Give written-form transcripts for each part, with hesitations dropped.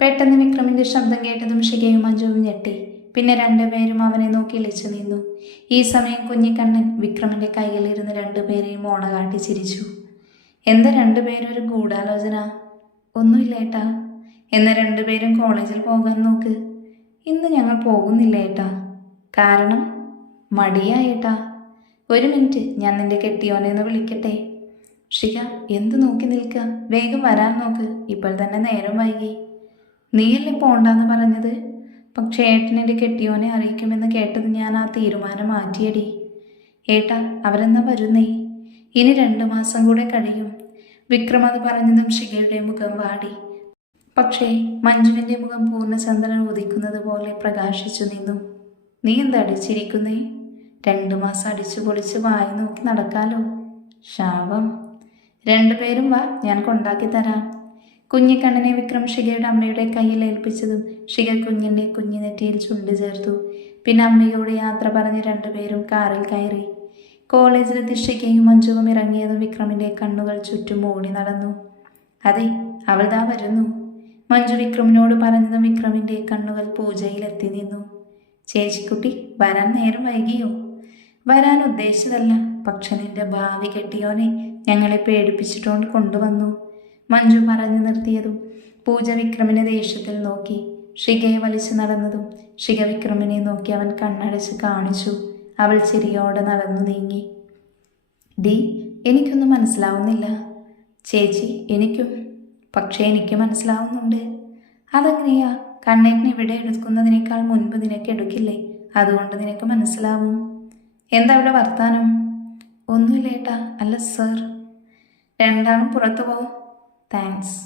പെട്ടെന്ന് വിക്രമിന്റെ ശബ്ദം കേട്ടതും ഷികയും മഞ്ജുവും ഞെട്ടി. പിന്നെ രണ്ടുപേരും അവനെ നോക്കി ഇളിച്ചു നിന്നു. ഈ സമയം കുഞ്ഞിക്കണ്ണൻ വിക്രമിന്റെ കയ്യിലിരുന്ന് രണ്ടുപേരെയും ഓണ കാട്ടി ചിരിച്ചു. എന്താ രണ്ടുപേരും ഒരു ഗൂഢാലോചന? ഒന്നുമില്ല ഏട്ടാ. എന്ന രണ്ടുപേരും കോളേജിൽ പോകാൻ നോക്ക്. ഇന്ന് ഞങ്ങൾ പോകുന്നില്ല ഏട്ടാ. കാരണം? മടിയായേട്ടാ. ഒരു മിനിറ്റ്, ഞാൻ നിന്റെ കെട്ടിയോനെന്ന് വിളിക്കട്ടെ. ഷിക, എന്ത് നോക്കി നിൽക്കുക? വേഗം വരാൻ നോക്ക്. ഇപ്പോൾ തന്നെ നേരം വൈകി. നീയല്ലേ പോണ്ടെന്ന് പറഞ്ഞത്? പക്ഷേ ഏട്ടനെൻ്റെ കെട്ടിയോനെ അറിയിക്കുമെന്ന് കേട്ടത് ഞാൻ ആ തീരുമാനം മാറ്റിയടി. ഏട്ടാ, അവരെന്നാ വരുന്നേ? ഇനി 2 മാസം കൂടെ കഴിയും. വിക്രം അത് പറഞ്ഞതും ഷികയുടെ മുഖം വാടി. പക്ഷേ മഞ്ജുവിൻ്റെ മുഖം പൂർണ്ണചന്ദ്രൻ ഉദിക്കുന്നത് പോലെ പ്രകാശിച്ചു നിന്നു. നീ എന്താ അടിച്ചിരിക്കുന്നേ? 2 മാസം അടിച്ചു പൊളിച്ച് വായി നോക്കി നടക്കാലോ. ശാപം. രണ്ടുപേരും വാ, ഞാൻ കൊണ്ടാക്കി തരാം. കുഞ്ഞിക്കണ്ണനെ വിക്രം ഷികയുടെ അമ്മയുടെ കയ്യിൽ ഏൽപ്പിച്ചതും ഷിക കുഞ്ഞിൻ്റെ കുഞ്ഞിനെറ്റിയിൽ ചുണ്ട് ചേർത്തു. പിന്നെ അമ്മയോട് യാത്ര പറഞ്ഞ് രണ്ടുപേരും കാറിൽ കയറി. കോളേജിലെത്തി ഷികയും മഞ്ജുവും ഇറങ്ങിയതും വിക്രമിൻ്റെ കണ്ണുകൾ ചുറ്റും ഓടി നടന്നു. അതെ, അവൾ ദാ വരുന്നു. മഞ്ജു വിക്രമിനോട് പറഞ്ഞതും വിക്രമിൻ്റെ കണ്ണുകൾ പൂജയിലെത്തി നിന്നു. ചേച്ചിക്കുട്ടി, വരാൻ നേരം വൈകിയോ? വരാൻ ഉദ്ദേശിച്ചതല്ല, പക്ഷെ നിന്റെ ഭാവി കെട്ടിയോനെ ഞങ്ങളെ പേടിപ്പിച്ചിട്ടോണ്ട് കൊണ്ടുവന്നു. മഞ്ജു പറഞ്ഞു നിർത്തിയതും പൂജ വിക്രമിനെ ദേഷ്യത്തിൽ നോക്കി. ഷികയെ വലിച്ചു നടന്നതും ഷിക വിക്രമിനെ നോക്കി അവൻ കണ്ണടച്ച് കാണിച്ചു. അവൾ ചിരിയോടെ നടന്നു നീങ്ങി. ഡി, എനിക്കൊന്നും മനസ്സിലാവുന്നില്ല. ചേച്ചി, എനിക്കും. പക്ഷേ എനിക്ക് മനസ്സിലാവുന്നുണ്ട്. അതെങ്ങനെയാ? കണ്ണേറ്റിന് ഇവിടെ എടുക്കുന്നതിനേക്കാൾ മുൻപ് നിനക്ക് എടുക്കില്ലേ? അതുകൊണ്ട് നിനക്ക് മനസ്സിലാവും. എന്താ ഇവിടെ വർത്താനം? ഒന്നുമില്ലേട്ടാ. അല്ല സർ. രണ്ടാളും പുറത്തു പോവും. താങ്ക്സ്.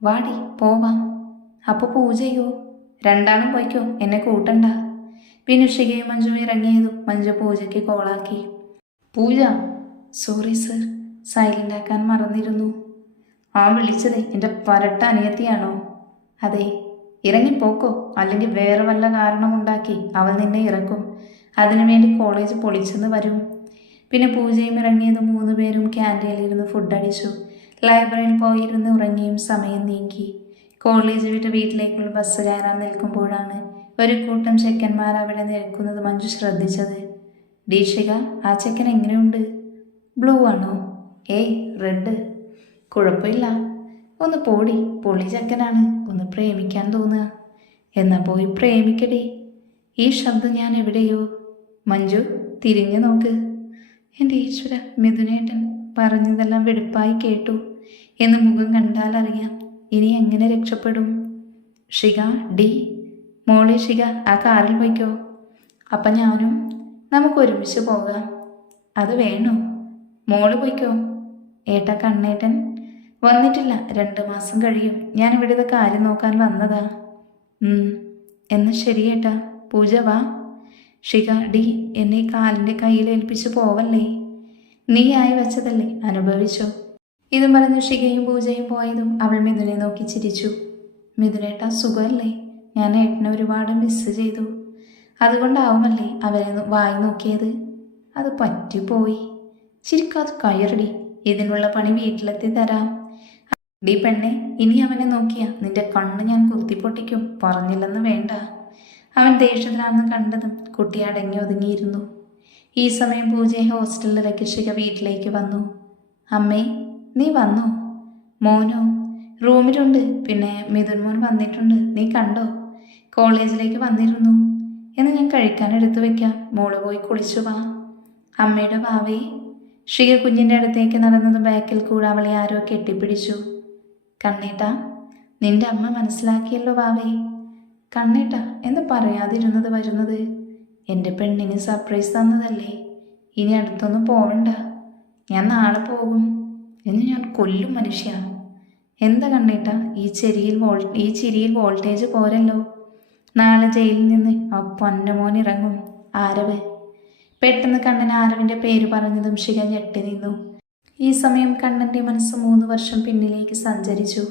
വാടി, പോവാം. അപ്പോൾ പൂജയോ? രണ്ടാളും പോയിക്കോ, എന്നെ കൂട്ടണ്ട. പിന്നെ ഷികയും മഞ്ജു ഇറങ്ങിയതും മഞ്ജു പൂജയ്ക്ക് കോളാക്കി. പൂജ, സോറി സർ, സൈലൻ്റ് ആക്കാൻ മറന്നിരുന്നു. ആ വിളിച്ചത് എൻ്റെ പരട്ട അനിയത്തിയാണോ? അതെ. ഇറങ്ങിപ്പോക്കോ, അല്ലെങ്കിൽ വേറെ വല്ല കാരണമുണ്ടാക്കി അവൾ നിന്നെ ഇറക്കും. അതിനുവേണ്ടി കോളേജ് പൊളിച്ചെന്ന് വരും. പിന്നെ പൂജയും ഇറങ്ങിയത് 3 പേരും ക്യാൻറ്റീനിലിരുന്ന് ഫുഡ് അടിച്ചു. ലൈബ്രറിയിൽ പോയിരുന്ന് ഉറങ്ങിയും സമയം നീക്കി. കോളേജ് വിട്ട് വീട്ടിലേക്കുള്ള ബസ് കയറാൻ നിൽക്കുമ്പോഴാണ് ഒരു കൂട്ടം ചെക്കന്മാർ അവിടെ നിൽക്കുന്നത് മഞ്ജു ശ്രദ്ധിച്ചത്. ദീക്ഷിക, ആ ചെക്കൻ എങ്ങനെയുണ്ട്? ബ്ലൂ ആണോ? ഏയ്, റെഡ്. കുഴപ്പമില്ല. ഒന്ന് പോടി, പൊളി ചെക്കനാണ്. ഒന്ന് പ്രേമിക്കാൻ തോന്നുക. എന്നാ പോയി പ്രേമിക്കടി. ഈ ശബ്ദം ഞാൻ എവിടെയോ? മഞ്ജു, തിരിഞ്ഞു നോക്ക്. എൻ്റെ ഈശ്വര, മിഥുനേട്ടൻ പറഞ്ഞതെല്ലാം വെടുപ്പായി കേട്ടു എന്ന് മുഖം കണ്ടാലറിയാം. ഇനി എങ്ങനെ രക്ഷപ്പെടും? ഷിക, ഡി. മോളെ ഷിക, ആ കാറിൽ പോയിക്കോ. അപ്പം ഞാനും. നമുക്ക് ഒരുമിച്ച് പോകാം. അത് വേണോ? മോള് പോയിക്കോ. ഏട്ടാ, കണ്ണേട്ടൻ വന്നിട്ടില്ല. 2 മാസം കഴിയും. ഞാൻ ഇവിടുത്തെ കാര്യം നോക്കാൻ വന്നതാ. എന്നാൽ ശരി ഏട്ടാ. പൂജ വാ. ഷിക, ഡി, എന്നെ കാലിൻ്റെ കയ്യിൽ ഏൽപ്പിച്ച് പോവല്ലേ. നീ ആയി വെച്ചതല്ലേ, അനുഭവിച്ചോ. ഇതും പറഞ്ഞ് ഷികയും പൂജയും പോയതും അവൾ മിഥുനെ നോക്കി ചിരിച്ചു. മിഥുനേട്ടാ, സുഖമല്ലേ? ഞാൻ ഏട്ടനെ ഒരുപാട് മിസ് ചെയ്തു. അതുകൊണ്ടാവുമല്ലേ അവരെ വായി നോക്കിയത്? അത് പറ്റിപ്പോയി. ചിരിക്കാതെ കയറടി. ഇതിനുള്ള പണി വീട്ടിലെത്തി തരാം. ഡി പെണ്ണെ, ഇനി അവനെ നോക്കിയാ നിന്റെ കണ്ണ് ഞാൻ കുത്തിപ്പൊട്ടിക്കും. പറഞ്ഞില്ലെന്ന് വേണ്ട. അവൻ ദേഷ്യത്തിലാണെന്ന് കണ്ടതും കുട്ടി അടങ്ങി ഒതുങ്ങിയിരുന്നു. ഈ സമയം പൂജയെ ഹോസ്റ്റലിലിറക്കി ഷിക വീട്ടിലേക്ക് വന്നു. അമ്മേ, നീ വന്നോ? മോനോ? റൂമിലുണ്ട്. പിന്നെ മിഥുൻ മോൻ വന്നിട്ടുണ്ട്. നീ കണ്ടോ? കോളേജിലേക്ക് വന്നിരുന്നു. എന്ന് ഞാൻ കഴിക്കാൻ എടുത്തു വെക്കാം. മോള് പോയി കുളിച്ചു വാ. അമ്മയുടെ ഭാവേ. ഷിക കുഞ്ഞിൻ്റെ അടുത്തേക്ക് നടന്നത് ബാക്കിൽ കൂടെ അവളെ ആരോ കെട്ടിപ്പിടിച്ചു. കണ്ണേട്ടാ, നിന്റെ അമ്മ മനസ്സിലാക്കിയല്ലോ ഭാവേ. കണ്ണേട്ടാ, എന്ന് പറയാതിരുന്നത് വരുന്നത്? എൻ്റെ പെണ്ണിന് സർപ്രൈസ് തന്നതല്ലേ. ഇനി അടുത്തൊന്നും പോവണ്ട. ഞാൻ നാളെ പോകും. എന്ന് ഞാൻ കൊല്ലും മനുഷ്യ. എന്താ കണ്ണേട്ടാ, ഈ ചിരിയിൽ വോൾട്ടേജ് പോരല്ലോ. നാളെ ജയിലിൽ നിന്ന് ആ പൊന്നമോൻ ഇറങ്ങും. ആരവ്. പെട്ടെന്ന് കണ്ണൻ ആരവിൻ്റെ പേര് പറഞ്ഞതും ഷിക ഞെട്ടി നിന്നു. ഈ സമയം കണ്ണൻ്റെ മനസ്സ് 3 വർഷം പിന്നിലേക്ക് സഞ്ചരിച്ചു.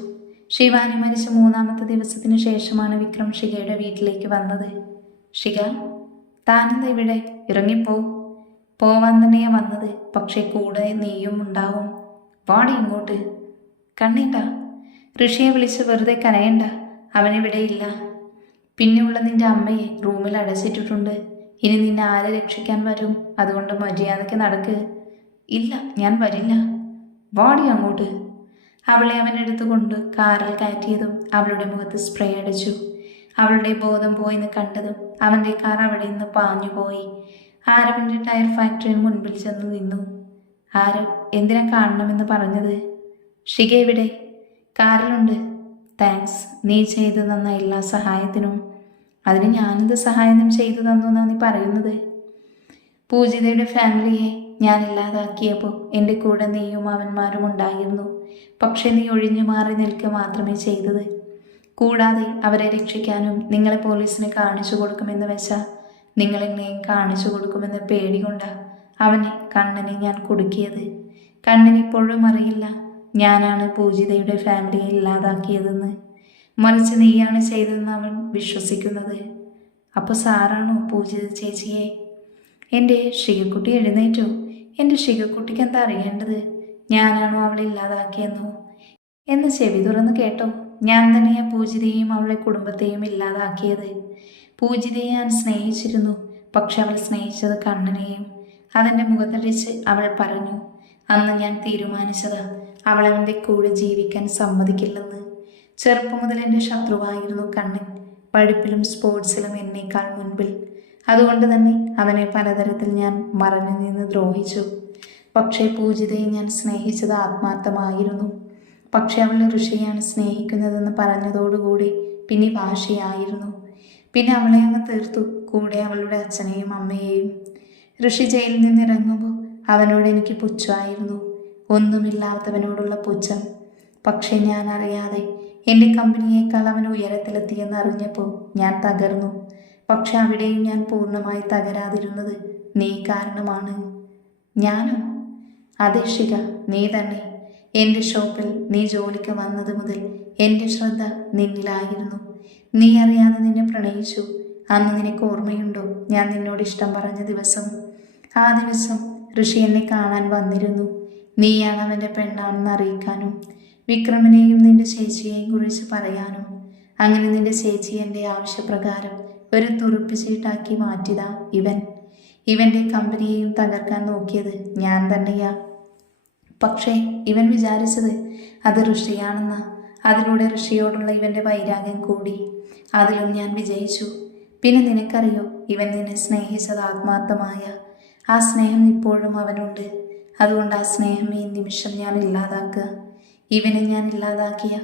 ശിവാനി മരിച്ച 3ാമത്തെ ദിവസത്തിനു ശേഷമാണ് വിക്രം ഷികയുടെ വീട്ടിലേക്ക് വന്നത്. ഷിക, താനെന്താ ഇവിടെ? ഇറങ്ങിപ്പോ. പോവാൻ തന്നെയാ വന്നത്. പക്ഷേ കൂടെ നീയും ഉണ്ടാവും. പാടി ഇങ്ങോട്ട്. കണ്ണേട്ടാ, ഋഷിയെ വിളിച്ച് വെറുതെ കരയണ്ട. അവനിവിടെയില്ല. പിന്നെയുള്ള നിന്റെ അമ്മയെ റൂമിൽ അടച്ചിട്ടിട്ടുണ്ട്. ഇനി നിന്നെ ആരെ രക്ഷിക്കാൻ വരും? അതുകൊണ്ട് മര്യാദയ്ക്ക് നടക്ക്. ഇല്ല, ഞാൻ വരില്ല. വാടി അങ്ങോട്ട്. അവളെ അവനെടുത്തുകൊണ്ട് കാറിൽ കയറ്റിയതും അവളുടെ മുഖത്ത് സ്പ്രേ അടിച്ചു. അവളുടെ ബോധം പോയെന്ന് കണ്ടതും അവൻ്റെ കാർ അവിടെ നിന്ന് പാഞ്ഞുപോയി. ആരവിൻ്റെ ടയർ ഫാക്ടറിന് മുൻപിൽ ചെന്ന് നിന്നു. ആരവ് എന്തിനാ കാണണമെന്ന് പറഞ്ഞത്? ഷിക എവിടെ? കാറിലുണ്ട്. താങ്ക്സ്, നീ ചെയ്തു തന്ന എല്ലാ സഹായത്തിനും. അതിന് ഞാനെന്ത് സഹായം ചെയ്തു തന്നു എന്നാണ് നീ പറയുന്നത്? പൂജിതയുടെ ഫാമിലിയെ ഞാൻ ഇല്ലാതാക്കിയപ്പോൾ എൻ്റെ കൂടെ നീയും അവന്മാരും ഉണ്ടായിരുന്നു. പക്ഷെ നീ ഒഴിഞ്ഞു മാറി നിൽക്കുക മാത്രമേ ചെയ്തത്. കൂടാതെ അവരെ രക്ഷിക്കാനും നിങ്ങളെ പോലീസിന് കാണിച്ചു കൊടുക്കുമെന്ന് വെച്ചാൽ നിങ്ങളെന്നെയും കാണിച്ചു കൊടുക്കുമെന്ന പേടി കൊണ്ടാണ് കണ്ണനെ ഞാൻ കുടുക്കിയത്. കണ്ണനിപ്പോഴും അറിയില്ല ഞാനാണ് പൂജിതയുടെ ഫാമിലിയെ ഇല്ലാതാക്കിയതെന്ന്. മറിച്ച് നീയാണ് ചെയ്തതെന്ന് അവൻ വിശ്വസിക്കുന്നത്. അപ്പോൾ സാറാണോ പൂജിത ചേച്ചിയെ? എൻ്റെ ഷികക്കുട്ടി എഴുന്നേറ്റു. എൻ്റെ ഷികക്കുട്ടിക്ക് എന്താ അറിയേണ്ടത്? ഞാനാണോ അവളെ ഇല്ലാതാക്കിയെന്നോ? എന്ന് ചെവി തുറന്ന് കേട്ടോ. ഞാൻ തന്നെയാ പൂജിതയെയും അവളുടെ കുടുംബത്തെയും ഇല്ലാതാക്കിയത്. പൂജിതയെ ഞാൻ സ്നേഹിച്ചിരുന്നു. പക്ഷെ അവൾ സ്നേഹിച്ചത് കണ്ണനെയും. അതെൻ്റെ മുഖത്തടിച്ച് അവൾ പറഞ്ഞു. അന്ന് ഞാൻ തീരുമാനിച്ചത് അവളെൻ്റെ കൂടെ ജീവിക്കാൻ സമ്മതിക്കില്ലെന്ന്. ചെറുപ്പം മുതൽ എൻ്റെ ശത്രുവായിരുന്നു കണ്ണൻ. പഠിപ്പിലും സ്പോർട്സിലും എന്നേക്കാൾ മുൻപിൽ. അതുകൊണ്ട് തന്നെ അവനെ പലതരത്തിൽ ഞാൻ മറഞ്ഞു നിന്ന് ദ്രോഹിച്ചു. പക്ഷേ പൂജിതയെ ഞാൻ സ്നേഹിച്ചത് ആത്മാർത്ഥമായിരുന്നു. പക്ഷെ അവൾ ഋഷിയാണ് സ്നേഹിക്കുന്നതെന്ന് പറഞ്ഞതോടുകൂടി പിന്നെ വാശിയായിരുന്നു. പിന്നെ അവളെ അങ്ങ് തീർത്തു, കൂടെ അവളുടെ അച്ഛനെയും അമ്മയെയും. ഋഷി ജയിലിൽ നിന്നിറങ്ങുമ്പോൾ അവനോട് എനിക്ക് പുച്ഛമായിരുന്നു, ഒന്നുമില്ലാത്തവനോടുള്ള പുച്ഛം. പക്ഷെ ഞാൻ അറിയാതെ എൻ്റെ കമ്പനിയേക്കാൾ അവൻ ഉയരത്തിലെത്തിയെന്ന് അറിഞ്ഞപ്പോൾ ഞാൻ തകർന്നു. പക്ഷെ അവിടെയും ഞാൻ പൂർണ്ണമായി തകരാതിരുന്നത് നീ കാരണമാണ്. ഞാനോ? അതെ ഷിക, നീ തന്നെ. എൻ്റെ ഷോപ്പിൽ നീ ജോലിക്ക് വന്നത് മുതൽ എൻ്റെ ശ്രദ്ധ നിന്നിലായിരുന്നു. നീ അറിയാതെ നിന്നെ പ്രണയിച്ചു. അന്ന് നിനക്ക് ഓർമ്മയുണ്ടോ ഞാൻ നിന്നോട് ഇഷ്ടം പറഞ്ഞ ദിവസം? ആ ദിവസം ഋഷി എന്നെ കാണാൻ വന്നിരുന്നു. നീയാണ് അവൻ്റെ പെണ്ണാണെന്ന് അറിയിക്കാനും വിക്രമനെയും നിന്റെ ചേച്ചിയെയും കുറിച്ച് പറയാനും. അങ്ങനെ നിന്റെ ചേച്ചി എൻ്റെ ആവശ്യപ്രകാരം ഒരു തുറുപ്പിച്ചീട്ടാക്കി മാറ്റിയതാ ഇവൻ്റെ കമ്പനിയെയും തകർക്കാൻ നോക്കിയത് ഞാൻ തന്നെയാ. പക്ഷേ ഇവൻ വിചാരിച്ചത് അത് ഋഷിയാണെന്ന. അതിലൂടെ ഋഷിയോടുള്ള ഇവൻ്റെ വൈരാഗ്യം കൂടി. അതിലും ഞാൻ വിജയിച്ചു. പിന്നെ നിനക്കറിയോ, ഇവൻ നിന്നെ സ്നേഹിച്ചത് ആത്മാർത്ഥമായ. ആ സ്നേഹം ഇപ്പോഴും അവനുണ്ട്. അതുകൊണ്ട് ആ സ്നേഹം ഈ നിമിഷം ഞാൻ ഇല്ലാതാക്കുക. ഇവനെ ഞാൻ ഇല്ലാതാക്കിയ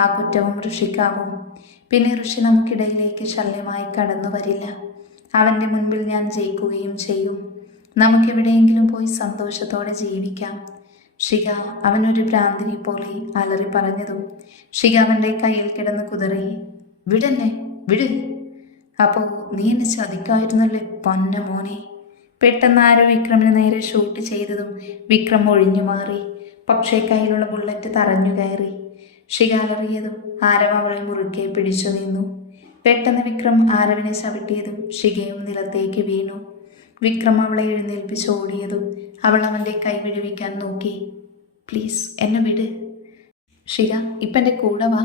ആ കുറ്റവും ഋഷിക്കാവും. പിന്നെ ഋഷി നമുക്കിടയിലേക്ക് ശല്യമായി കടന്നു വരില്ല. അവൻ്റെ മുൻപിൽ ഞാൻ ജയിക്കുകയും ചെയ്യും. നമുക്കെവിടെയെങ്കിലും പോയി സന്തോഷത്തോടെ ജീവിക്കാം. ഷിക അവനൊരു ഭ്രാന്തിനെ പോലെ അലറി പറഞ്ഞതും ഷിക അവൻ്റെ കയ്യിൽ കിടന്ന് കുതറി. വിടന്നെ, വിട്. അപ്പോൾ നീ എന്നെ ചതിക്കായിരുന്നല്ലേ പൊന്ന മോനെ. പെട്ടെന്ന് ആരോ വിക്രമിന് നേരെ ഷൂട്ട് ചെയ്തതും വിക്രം ഒഴിഞ്ഞു മാറി. പക്ഷേ കയ്യിലുള്ള ബുള്ളറ്റ് തറഞ്ഞു കയറി. ഷിക അലറിയതും ആരവ് അവളെ മുറുക്കെ പിടിച്ചു നിന്നു. പെട്ടെന്ന് വിക്രം ആരവിനെ ചവിട്ടിയതും ഷികയും നിലത്തേക്ക് വീണു. വിക്രം അവളെ എഴുന്നേൽപ്പിച്ച് ഓടിയതും അവൾ അവൻ്റെ കൈ വിടുവിക്കാൻ നോക്കി. പ്ലീസ് എന്നെ വിട് ഷിക, ഇപ്പം എൻ്റെ കൂടെ വാ.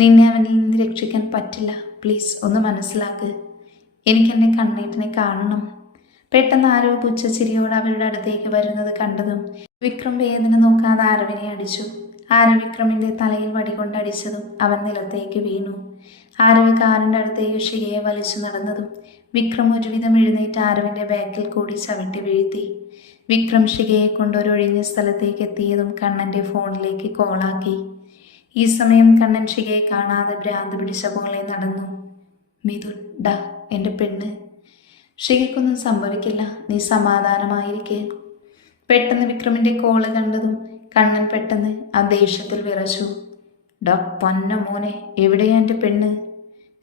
നിന്നെ അവനിൽ നിന്ന് രക്ഷിക്കാൻ പറ്റില്ല. പ്ലീസ് ഒന്ന് മനസ്സിലാക്ക്. എനിക്കെൻ്റെ കണ്ണേട്ടനെ കാണണം. പെട്ടെന്ന് ആരവ് പുച്ഛച്ചിരിയോട് അവരുടെ അടുത്തേക്ക് വരുന്നത് കണ്ടതും വിക്രം വേദന നോക്കാതെ ആരവിനെ അടിച്ചു. ആരവ് വിക്രമിൻ്റെ തലയിൽ വടികൊണ്ടടിച്ചതും അവൻ നിലത്തേക്ക് വീണു. ആരവ് കാറിൻ്റെ അടുത്തേക്ക് ഷികയെ വലിച്ചു നടന്നതും വിക്രം ഒരുവിധം എഴുന്നേറ്റ് ആരവിൻ്റെ ബാക്കിൽ കൂടി ചവിട്ടി വീഴ്ത്തി. വിക്രം ഷികയെ കൊണ്ടൊരൊഴിഞ്ഞ സ്ഥലത്തേക്ക് എത്തിയതും കണ്ണൻ്റെ ഫോണിലേക്ക് കോളാക്കി. ഈ സമയം കണ്ണൻ ഷികയെ കാണാതെ ഭ്രാന്ത് പിടിച്ച പോലെ നടന്നു. മിഥുൻ, ഡാ എൻ്റെ പെണ്ണ്. ഷികയ്ക്കൊന്നും സംഭവിക്കില്ല, നീ സമാധാനമായിരിക്കെ. പെട്ടെന്ന് വിക്രമിൻ്റെ കോള് കണ്ടതും കണ്ണൻ പെട്ടെന്ന് ആ ദേഷ്യത്തിൽ വിറച്ചു. ഡാ പൊന്ന മോനെ, എവിടെയാ എൻ്റെ പെണ്ണ്?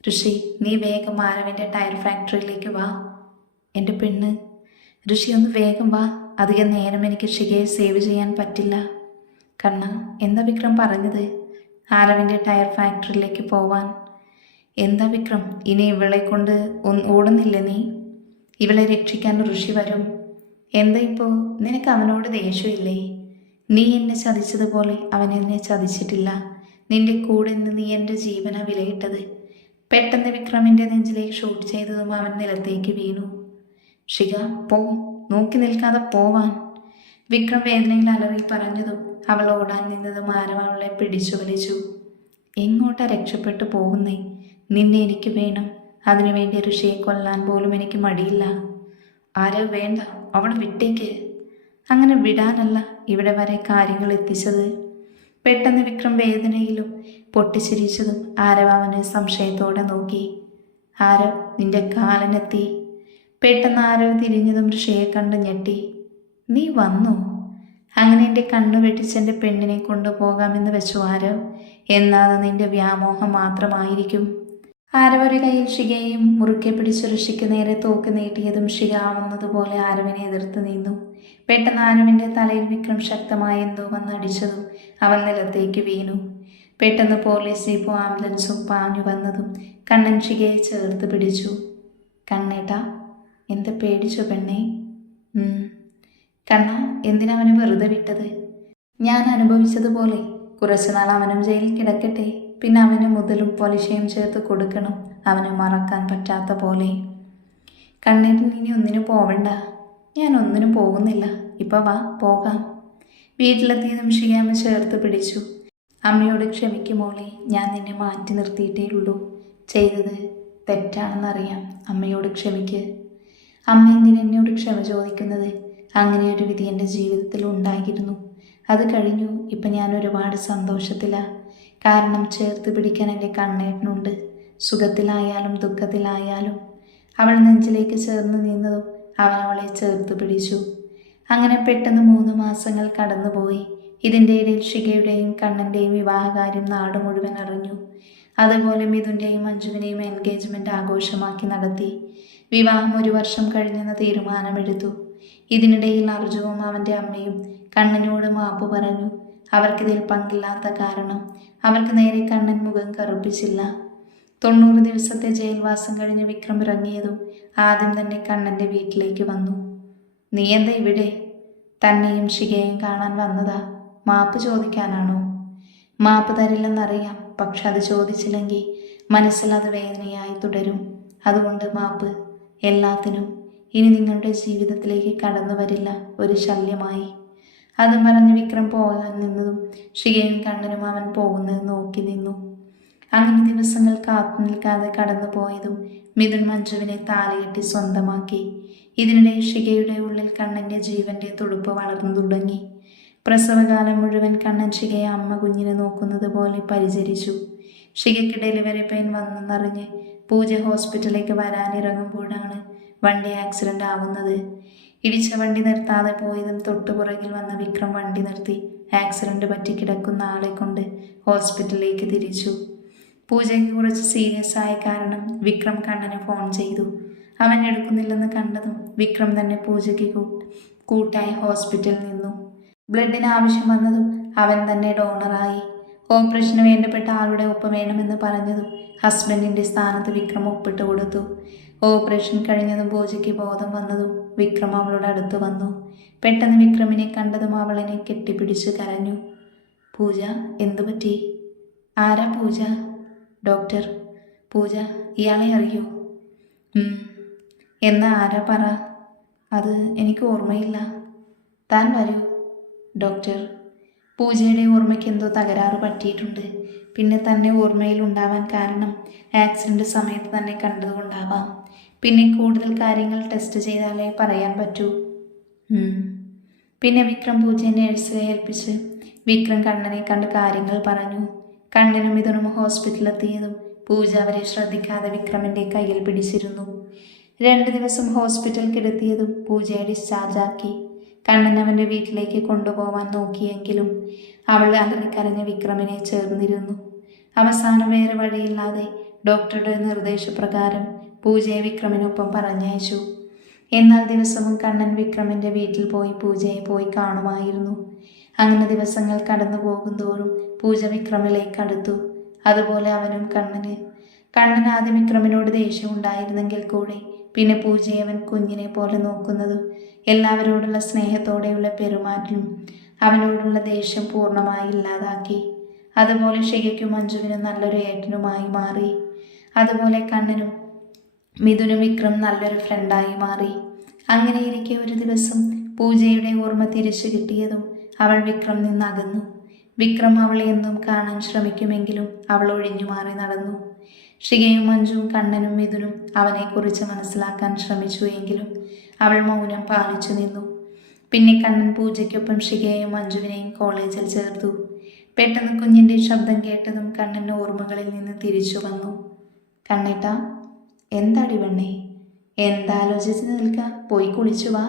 ഋഷി, നീ വേഗം ആരവിൻ്റെ ടയർ ഫാക്ടറിയിലേക്ക് വാ. എൻ്റെ പെണ്ണ്. ഋഷി, ഒന്ന് വേഗം വാ. അധികം നേരം എനിക്ക് ഷികയെ സേവ് ചെയ്യാൻ പറ്റില്ല. കണ്ണ, എന്താ വിക്രം പറഞ്ഞത്? ആരവിൻ്റെ ടയർ ഫാക്ടറിയിലേക്ക് പോവാൻ. എന്താ വിക്രം, ഇനി ഇവളെ കൊണ്ട് ഓടുന്നില്ലേ നീ? ഇവളെ രക്ഷിക്കാൻ ഋഷി വരും. എന്താ ഇപ്പോൾ നിനക്ക് അവനോട് ദേഷ്യമില്ലേ? നീ എന്നെ ചതിച്ചതുപോലെ അവൻ എന്നെ ചതിച്ചിട്ടില്ല. നിന്റെ കൂടെ നിന്ന് നീ എൻ്റെ ജീവന വിലയിട്ടത്. പെട്ടെന്ന് വിക്രമിൻ്റെ നെഞ്ചിലേക്ക് ഷൂട്ട് ചെയ്തതും അവൻ നിലത്തേക്ക് വീണു. ഷിക, പോ, നോക്കി നിൽക്കാതെ പോവാൻ. വിക്രം വേദനയിൽ അലറി പറഞ്ഞതും അവൾ ഓടാൻ നിന്നതും ആരവ് അവളെ പിടിച്ചു വലിച്ചു. എങ്ങോട്ടാ രക്ഷപ്പെട്ടു പോകുന്നേ? നിന്നെ എനിക്ക് വേണം. അതിനുവേണ്ടി ഋഷിയെ കൊല്ലാൻ പോലും എനിക്ക് മടിയില്ല. ആരവ്, വേണ്ട, അവളെ വിട്ടേക്ക്. അങ്ങനെ വിടാനല്ല ഇവിടെ വരെ കാര്യങ്ങൾ എത്തിച്ചത്. പെട്ടെന്ന് വിക്രം വേദനയിലും പൊട്ടിച്ചിരിച്ചതും ആരവ് അവനെ സംശയത്തോടെ നോക്കി. ആരവ്, നിന്റെ കാലനെത്തി. പെട്ടെന്ന് ആരവ് തിരിഞ്ഞതും ഋഷിയെ കണ്ട് ഞെട്ടി. നീ വന്നു? അങ്ങനെ എൻ്റെ കണ്ണു വെട്ടിച്ചെൻ്റെ പെണ്ണിനെ കൊണ്ടുപോകാമെന്ന് വെച്ചു ആരവ്. എന്നാൽ നിന്റെ വ്യാമോഹം മാത്രമായിരിക്കും. ആരവ് ഒരു കയ്യിൽ ഷികയെയും മുറുക്കെ പിടിച്ച് ഋഷിക്ക് നേരെ തോക്ക് നീട്ടിയതും ഷിക ആവുന്നതുപോലെ ആരവിനെ എതിർത്ത് നിന്നു. പെട്ടെന്ന് ആരവിൻ്റെ തലയിൽ വിക്രം ശക്തമായി എന്തോ വന്നടിച്ചതും അവൻ നിലത്തേക്ക് വീണു. പെട്ടെന്ന് പോലീസ് ജീപ്പും ആംബുലൻസും പാഞ്ഞു വന്നതും കണ്ണൻ ഷികയെ ചേർത്ത് പിടിച്ചു. കണ്ണേട്ടാ, എന്ത് പേടിച്ചു പെണ്ണേ? കണ്ണ, എന്തിനവനെ വെറുതെ വിട്ടത്? ഞാൻ അനുഭവിച്ചതുപോലെ കുറച്ചുനാൾ അവനും ജയിലിൽ കിടക്കട്ടെ. പിന്നെ അവന് മുതലും പലിശയും ചേർത്ത് കൊടുക്കണം, അവന് മറക്കാൻ പറ്റാത്ത പോലെ. കണ്ണേട്ടൻ ഇനി ഒന്നിനും പോവണ്ട. ഞാൻ ഒന്നിനും പോകുന്നില്ല. ഇപ്പം വാ, പോകാം. വീട്ടിലെത്തിയതും ഷിയാമ്മ ചേർത്ത് പിടിച്ചു. അമ്മയോട് ക്ഷമിക്കുമോളെ, ഞാൻ നിന്നെ മാറ്റി നിർത്തിയിട്ടേ ഉള്ളൂ. ചെയ്തത് തെറ്റാണെന്നറിയാം. അമ്മയോട് ക്ഷമിക്ക്. അമ്മ എന്തിനെന്നോട് ക്ഷമ ചോദിക്കുന്നത്? അങ്ങനെയൊരു വിധി എൻ്റെ ജീവിതത്തിൽ ഉണ്ടായിരുന്നു. അത് കഴിഞ്ഞു. ഇപ്പം ഞാൻ ഒരുപാട് സന്തോഷത്തിലാണ്. കാരണം ചേർത്ത് പിടിക്കാൻ എൻ്റെ കണ്ണേട്ടനുണ്ട്. സുഖത്തിലായാലും ദുഃഖത്തിലായാലും. അവൾ നെഞ്ചിലേക്ക് ചേർന്ന് നിന്നതും അവൻ അവളെ ചേർത്ത് പിടിച്ചു. അങ്ങനെ പെട്ടെന്ന് 3 മാസങ്ങൾ കടന്നുപോയി. ഇതിൻ്റെ ഇടയിൽ ഷികയുടെയും കണ്ണൻ്റെയും വിവാഹകാര്യം നാട് മുഴുവൻ അറിഞ്ഞു. അതുപോലെ മിഥുൻ്റെയും മഞ്ജുവിനെയും എൻഗേജ്മെൻ്റ് ആഘോഷമാക്കി നടത്തി. വിവാഹം 1 വർഷം കഴിഞ്ഞെന്ന തീരുമാനമെടുത്തു. ഇതിനിടയിൽ അർജുവും അവൻ്റെ അമ്മയും കണ്ണനോട് മാപ്പ് പറഞ്ഞു. അവർക്കിതിൽ പങ്കില്ലാത്ത കാരണം അവർക്ക് നേരെ കണ്ണൻ മുഖം കറുപ്പിച്ചില്ല. 90 ദിവസത്തെ ജയിൽവാസം കഴിഞ്ഞ് വിക്രം ഇറങ്ങിയതും ആദ്യം തന്നെ കണ്ണൻ്റെ വീട്ടിലേക്ക് വന്നു. നീ എന്താ ഇവിടെ? തന്നെയും ഷികയെയും കാണാൻ വന്നതാ. മാപ്പ് ചോദിക്കാനാണോ? മാപ്പ് തരില്ലെന്നറിയാം. പക്ഷെ അത് ചോദിച്ചില്ലെങ്കിൽ മനസ്സിൽ അത് വേദനയായി തുടരും. അതുകൊണ്ട് മാപ്പ്. എല്ലാത്തിനും. ഇനി നിങ്ങളുടെ ജീവിതത്തിലേക്ക് കടന്നു വരില്ല ഒരു ശല്യമായി. അതും പറഞ്ഞ് വിക്രം പോകാൻ നിന്നതും ഷികയും കണ്ണനും അവൻ പോകുന്നത് നോക്കി നിന്നു. അങ്ങനെ ദിവസങ്ങൾ കാത്തു നിൽക്കാതെ കടന്നു പോയതും മിഥുൻ മഞ്ജുവിനെ താലികെട്ടി സ്വന്തമാക്കി. ഇതിനിടെ ഷികയുടെ ഉള്ളിൽ കണ്ണൻ്റെ ജീവന്റെ തുടുപ്പ് വളർന്നു തുടങ്ങി. പ്രസവകാലം മുഴുവൻ കണ്ണൻ ഷികയെ അമ്മ കുഞ്ഞിനെ നോക്കുന്നത് പോലെ പരിചരിച്ചു. ഷികയ്ക്ക് ഡെലിവറി പെയിൻ വന്നെന്നറിഞ്ഞ് പൂജ ഹോസ്പിറ്റലിലേക്ക് വരാനിറങ്ങുമ്പോഴാണ് വണ്ടി ആക്സിഡൻ്റ് ആവുന്നത്. ഇടിച്ച വണ്ടി നിർത്താതെ പോയതും തൊട്ടുപുറകിൽ വന്ന വിക്രം വണ്ടി നിർത്തി ആക്സിഡന്റ് പറ്റി കിടക്കുന്ന ആളെ കൊണ്ട് ഹോസ്പിറ്റലിലേക്ക് തിരിച്ചു. പൂജയ്ക്ക് കുറച്ച് സീരിയസ് ആയ കാരണം വിക്രം കണ്ണന് ഫോൺ ചെയ്തു. അവൻ എടുക്കുന്നില്ലെന്ന് കണ്ടതും വിക്രം തന്നെ പൂജയ്ക്ക് കൂട്ടായി ഹോസ്പിറ്റലിൽ നിന്നു. ബ്ലഡിന് ആവശ്യം വന്നതും അവൻ തന്നെ ഡോണറായി. ഓപ്പറേഷന് വേണ്ടപ്പെട്ട ആളുടെ ഒപ്പം വേണമെന്ന് പറഞ്ഞതും ഹസ്ബൻഡിൻ്റെ സ്ഥാനത്ത് വിക്രം ഒപ്പിട്ട് കൊടുത്തു. ഓപ്പറേഷൻ കഴിഞ്ഞതും പൂജയ്ക്ക് ബോധം വന്നതും വിക്രം അവളുടെ അടുത്ത് വന്നു. പെട്ടെന്ന് വിക്രമിനെ കണ്ടതും അവളെന്നെ കെട്ടിപ്പിടിച്ച് കരഞ്ഞു. പൂജ, എന്തു പറ്റി? ആരാ പൂജ? ഡോക്ടർ. പൂജ, ഇയാളെ അറിയോ? എന്നാ ആരാ പറ. അത് എനിക്ക് ഓർമ്മയില്ല. താൻ വരൂ. ഡോക്ടർ. പൂജയുടെ ഓർമ്മയ്ക്ക് എന്തോ തകരാറ് പറ്റിയിട്ടുണ്ട്. പിന്നെ തന്നെ ഓർമ്മയിൽ ഉണ്ടാവാൻ കാരണം ആക്സിഡന്റ് സമയത്ത് തന്നെ കണ്ടതുകൊണ്ടാവാം. പിന്നെ കൂടുതൽ കാര്യങ്ങൾ ടെസ്റ്റ് ചെയ്താലേ പറയാൻ പറ്റൂ. പിന്നെ വിക്രം പൂജയെ നേഴ്സിനെ ഏൽപ്പിച്ച് വിക്രം കണ്ണനെ കണ്ട് കാര്യങ്ങൾ പറഞ്ഞു. കണ്ണനും മിഥുനും ഹോസ്പിറ്റലിലെത്തിയതും പൂജ അവരെ ശ്രദ്ധിക്കാതെ വിക്രമിൻ്റെ കയ്യിൽ പിടിച്ചിരുന്നു. 2 ദിവസം ഹോസ്പിറ്റൽ കിടത്തിയതും പൂജയെ ഡിസ്ചാർജാക്കി. കണ്ണൻ അവൻ്റെ വീട്ടിലേക്ക് കൊണ്ടുപോവാൻ നോക്കിയെങ്കിലും അവൾ അലറിക്കരഞ്ഞ വിക്രമിനെ ചേർന്നിരുന്നു. അവസാനം വേറെ വഴിയില്ലാതെ ഡോക്ടറുടെ നിർദ്ദേശപ്രകാരം പൂജയെ വിക്രമിനൊപ്പം പറഞ്ഞയച്ചു. എന്നാൽ ദിവസവും കണ്ണൻ വിക്രമിൻ്റെ വീട്ടിൽ പോയി പൂജയെ പോയി കാണുമായിരുന്നു. അങ്ങനെ ദിവസങ്ങൾ കടന്നു പോകുന്തോറും പൂജ വിക്രമിലേക്ക് അടുത്തു. അതുപോലെ അവനും കണ്ണൻ ആദ്യം വിക്രമിനോട് ദേഷ്യം ഉണ്ടായിരുന്നെങ്കിൽ കൂടെ പിന്നെ പൂജയെ അവൻ കുഞ്ഞിനെ പോലെ നോക്കുന്നതും എല്ലാവരോടുള്ള സ്നേഹത്തോടെയുള്ള പെരുമാറ്റം അവനോടുള്ള ദേഷ്യം പൂർണ്ണമായി ഇല്ലാതാക്കി. അതുപോലെ ഷികയ്ക്കും മഞ്ജുവിനും നല്ലൊരു ഏട്ടനുമായി മാറി. അതുപോലെ കണ്ണനും മിഥുനും വിക്രം നല്ലൊരു ഫ്രണ്ടായി മാറി. അങ്ങനെയിരിക്കെ ഒരു ദിവസം പൂജയുടെ ഓർമ്മ തിരിച്ചു കിട്ടിയതും അവൾ വിക്രം നിന്നകന്നു. വിക്രം അവളെ എന്നും കാണാൻ ശ്രമിക്കുമെങ്കിലും അവൾ ഒഴിഞ്ഞു മാറി നടന്നു. ഷികയും മഞ്ജുവും കണ്ണനും മിഥുനും അവനെക്കുറിച്ച് മനസ്സിലാക്കാൻ ശ്രമിച്ചു എങ്കിലും അവൾ മൗനം പാലിച്ചു നിന്നു. പിന്നെ കണ്ണൻ പൂജയ്ക്കൊപ്പം ഷികയെയും മഞ്ജുവിനെയും കോളേജിൽ ചേർത്തു. പെട്ടെന്ന് കുഞ്ഞിൻ്റെ ശബ്ദം കേട്ടതും കണ്ണൻ്റെ ഓർമ്മകളിൽ നിന്ന് തിരിച്ചു വന്നു. കണ്ണേട്ടാ, എന്താടി പെണ്ണേ, എന്താലോചിച്ച് നിൽക്ക? പോയി കുളിച്ചു വാ.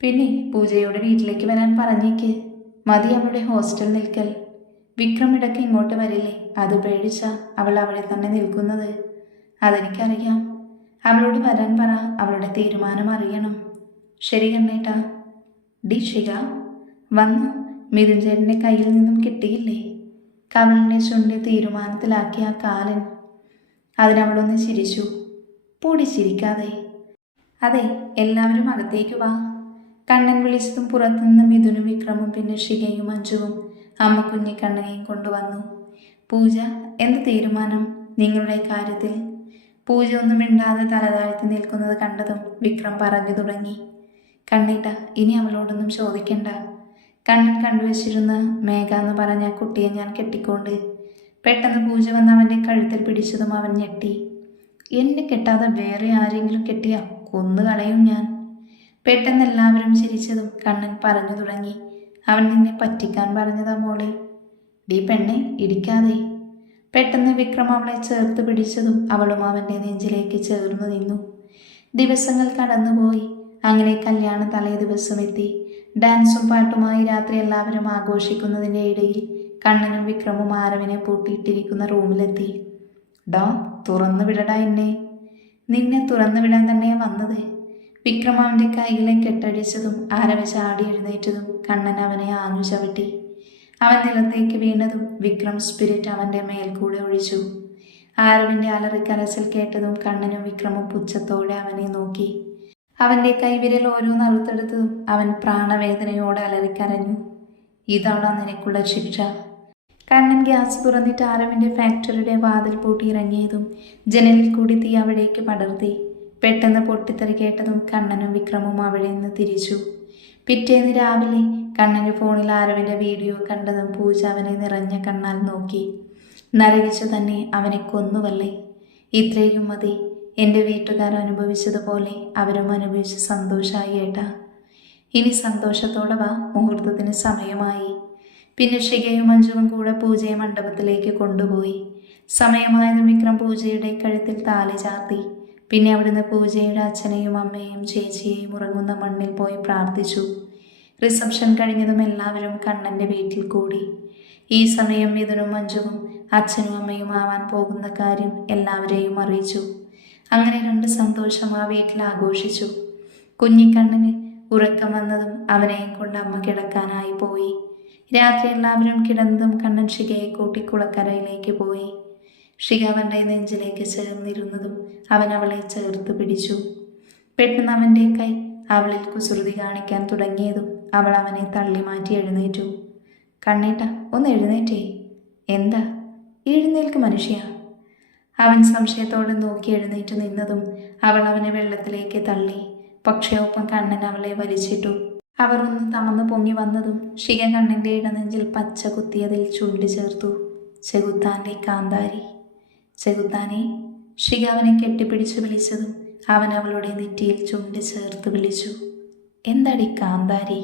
പിന്നെ പൂജയോട് വീട്ടിലേക്ക് വരാൻ പറഞ്ഞേക്ക്. മതി അവളുടെ ഹോസ്റ്റൽ നിൽക്കൽ. വിക്രം ഇടയ്ക്ക് ഇങ്ങോട്ട് വരില്ലേ? അത് പേടിച്ച അവൾ അവിടെ തന്നെ നിൽക്കുന്നത്. അതെനിക്കറിയാം. അവളോട് വരാൻ പറ. അവളുടെ തീരുമാനം അറിയണം. ശരി കണ്ണേട്ടാ. ഡി ഷിക വന്നു. മിഥുൻ ചേട്ടൻ്റെ കയ്യിൽ നിന്നും കിട്ടിയില്ലേ? കമലിനെ ചുണ്ടി തീരുമാനത്തിലാക്കിയ ആ കാലൻ. അതിനവളൊന്ന് ചിരിച്ചു. പൊടിച്ചിരിക്കാതെ. അതെ, എല്ലാവരും അകത്തേക്ക് വാ. കണ്ണൻ വിളിച്ചതും പുറത്തുനിന്ന് മിഥുനും വിക്രമും പിന്നെ ഷികയും മഞ്ജുവും അമ്മ കുഞ്ഞിക്കണ്ണനെയും കൊണ്ടുവന്നു. പൂജ, എന്ത് തീരുമാനം നിങ്ങളുടെ കാര്യത്തിൽ? പൂജ ഒന്നും മിണ്ടാതെ തലതാഴ്ത്തി നിൽക്കുന്നത് കണ്ടതും വിക്രം പറഞ്ഞു തുടങ്ങി. കണ്ണേട്ട, ഇനി അവളോടൊന്നും ചോദിക്കണ്ട. കണ്ണൻ കണ്ടുവച്ചിരുന്ന മേഘ എന്ന് പറഞ്ഞ കുട്ടിയെ ഞാൻ കെട്ടിക്കൊണ്ട്. പെട്ടെന്ന് പൂജ വന്ന് അവൻ്റെ കഴുത്തിൽ പിടിച്ചതും അവൻ ഞെട്ടി. എന്നെ കെട്ടാതെ വേറെ ആരെങ്കിലും കെട്ടിയാ കൊന്നുകളയും ഞാൻ. പെട്ടെന്ന് എല്ലാവരും ചിരിച്ചതും കണ്ണൻ പറഞ്ഞു തുടങ്ങി. അവൻ നിന്നെ പറ്റിക്കാൻ പറഞ്ഞതാ മോളെ. ഡീ പെണ്ണെ, ഇടിക്കാതെ. പെട്ടെന്ന് വിക്രം അവളെ ചേർത്ത് പിടിച്ചതും അവളും അവൻ്റെ നെഞ്ചിലേക്ക് ചേർന്നു നിന്നു. ദിവസങ്ങൾ കടന്നുപോയി. അങ്ങനെ കല്യാണ തലേ ദിവസം എത്തി. ഡാൻസും പാട്ടുമായി രാത്രി എല്ലാവരും ആഘോഷിക്കുന്നതിൻ്റെ ഇടയിൽ കണ്ണനും വിക്രമും ആരവിനെ പൂട്ടിയിട്ടിരിക്കുന്ന റൂമിലെത്തി. ഡാ, തുറന്നു വിടടാ എന്നെ. നിന്നെ തുറന്നു വിടാൻ തന്നെയാ വന്നത്. വിക്രം അവൻ്റെ കൈകളെ കെട്ടടിച്ചതും ആരവ് ചാടി എഴുന്നേറ്റതും കണ്ണൻ അവനെ ആഞ്ഞു ചവിട്ടി. അവൻ നിലത്തേക്ക് വീണതും വിക്രം സ്പിരിറ്റ് അവൻ്റെ മേൽക്കൂടെ ഒഴിച്ചു. ആരവിൻ്റെ അലറിക്കരച്ചിൽ കേട്ടതും കണ്ണനും വിക്രമും പുച്ഛത്തോടെ അവനെ നോക്കി. അവൻ്റെ കൈവിരൽ ഓരോന്ന് അറുത്തെടുത്തതും അവൻ പ്രാണവേദനയോടെ അലറിക്കരഞ്ഞു. ഇതാണ് നിനക്കുള്ള ശിക്ഷ. കണ്ണൻ ഗ്യാസ് തുറന്നിട്ട് ആരവിൻ്റെ ഫാക്ടറിയുടെ വാതിൽ പൂട്ടി ഇറങ്ങിയതും ജനലിൽ കൂടി തീ അവിടേക്ക് പടർത്തി. പെട്ടെന്ന് പൊട്ടിത്തെറി കേട്ടതും കണ്ണനും വിക്രമും അവിടെ നിന്ന് തിരിച്ചു. പിറ്റേന്ന് രാവിലെ കണ്ണൻ്റെ ഫോണിൽ ആരവിൻ്റെ വീഡിയോ കണ്ടതും പൂജ അവനെ നിറഞ്ഞ കണ്ണാൽ നോക്കി. നരകിച്ചു തന്നെ അവനെ കൊന്നുവല്ലേ? ഇത്രയും മതി. എൻ്റെ വീട്ടുകാർ അനുഭവിച്ചതുപോലെ അവരും അനുഭവിച്ച് സന്തോഷമായി ഏട്ടാ. ഇനി സന്തോഷത്തോടെ വാ, മുഹൂർത്തത്തിന് സമയമായി. പിന്നെ ഷികയും മഞ്ജുവും കൂടെ പൂജയെ മണ്ഡപത്തിലേക്ക് കൊണ്ടുപോയി. സമയമായതും വിക്രം പൂജയുടെ കഴുത്തിൽ താലി ചാർത്തി. പിന്നെ അവിടുന്ന് പൂജയുടെ അച്ഛനെയും അമ്മയെയും ചേച്ചിയെയും ഉറങ്ങുന്ന മണ്ണിൽ പോയി പ്രാർത്ഥിച്ചു. റിസപ്ഷൻ കഴിഞ്ഞതും എല്ലാവരും കണ്ണൻ്റെ വീട്ടിൽ കൂടി. ഈ സമയം മിഥുനും മഞ്ജുവും അച്ഛനും അമ്മയും ആവാൻ പോകുന്ന കാര്യം എല്ലാവരെയും അറിയിച്ചു. അങ്ങനെ രണ്ട് സന്തോഷം ആ വീട്ടിൽ ആഘോഷിച്ചു. കുഞ്ഞിക്കണ്ണന് ഉറക്കം വന്നതും അവനെയും കൊണ്ട് അമ്മ കിടക്കാനായി പോയി. രാത്രി എല്ലാവരും കിടന്നതും കണ്ണൻ ഷികയെ കൂട്ടി കുളക്കരയിലേക്ക് പോയി. ഷിക അവൻ്റെ നെഞ്ചിലേക്ക് ചേർന്നിരുന്നതും അവൻ അവളെ ചേർത്ത് പിടിച്ചു. പെട്ടെന്ന് അവൻ്റെ കൈ അവളിൽ കുസൃതി കാണിക്കാൻ തുടങ്ങിയതും അവൾ അവനെ തള്ളി മാറ്റി എഴുന്നേറ്റു. കണ്ണേട്ട, ഒന്ന് എഴുന്നേറ്റേ. എന്താ? എഴുന്നേൽക്ക് മനുഷ്യ. അവൻ സംശയത്തോടെ നോക്കി എഴുന്നേറ്റ് നിന്നതും അവൾ അവനെ വെള്ളത്തിലേക്ക് തള്ളി. പക്ഷേ ഒപ്പം കണ്ണൻ അവളെ വലിച്ചിട്ടു. അവർ ഒന്ന് തമന്നു പൊങ്ങി വന്നതും ഷിക കണ്ണൻ്റെ ഇടനെഞ്ചിൽ പച്ച കുത്തിയതിൽ ചുണ്ടി ചേർത്തു. ചെകുത്താൻ്റെ കാന്താരി. ചെകുത്താനെ. ഷിക അവനെ കെട്ടിപ്പിടിച്ചു വിളിച്ചതും അവൻ അവളുടെ നെറ്റിയിൽ ചുണ്ടി ചേർത്ത് വിളിച്ചു. എന്താടി കാന്താരി?